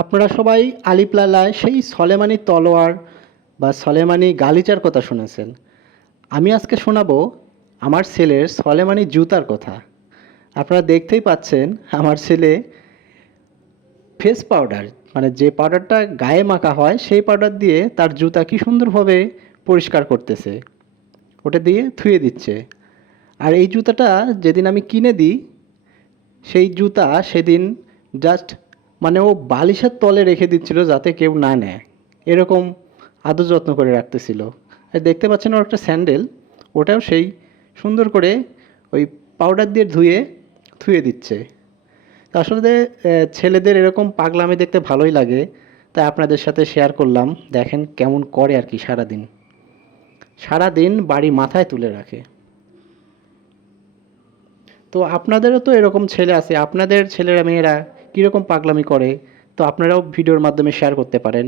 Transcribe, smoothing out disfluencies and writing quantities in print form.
আপনারা সবাই আলিপ্লালায় সেই সলেমানি তলোয়ার বা সলেমানি গালিচার কথা শুনেছেন। আমি আজকে শোনাবো আমার ছেলের সলেমানি জুতার কথা। আপনারা দেখতেই পাচ্ছেন আমার ছেলে ফেস পাউডার, মানে যে পাউডারটা গায়ে মাখা হয় সেই পাউডার দিয়ে তার জুতা কি সুন্দরভাবে পরিষ্কার করতেছে, ওটা দিয়ে ধুয়ে দিচ্ছে। আর এই জুতাটা যেদিন আমি কিনে দিই, সেই জুতা সেদিন জাস্ট মানে ও বালিশের তলে রেখে দিচ্ছিল যাতে কেউ না নেয়, এরকম আদর যত্ন করে রাখতেছিল। আর দেখতে পাচ্ছেন ওর একটা স্যান্ডেল, ওটাও সেই সুন্দর করে ওই পাউডার দিয়ে ধুয়ে ধুয়ে দিচ্ছে। তো আসলে ছেলেদের এরকম পাগলামি দেখতে ভালোই লাগে, তাই আপনাদের সাথে শেয়ার করলাম। দেখেন কেমন করে আর কি, সারাদিন সারাদিন বাড়ি মাথায় তুলে রাখে। তো আপনাদেরও তো এরকম ছেলে আছে, আপনাদের ছেলেরা মেয়েরা কীরকম পাগলামি করে, তো আপনারাও ভিডিওর মাধ্যমে শেয়ার করতে পারেন।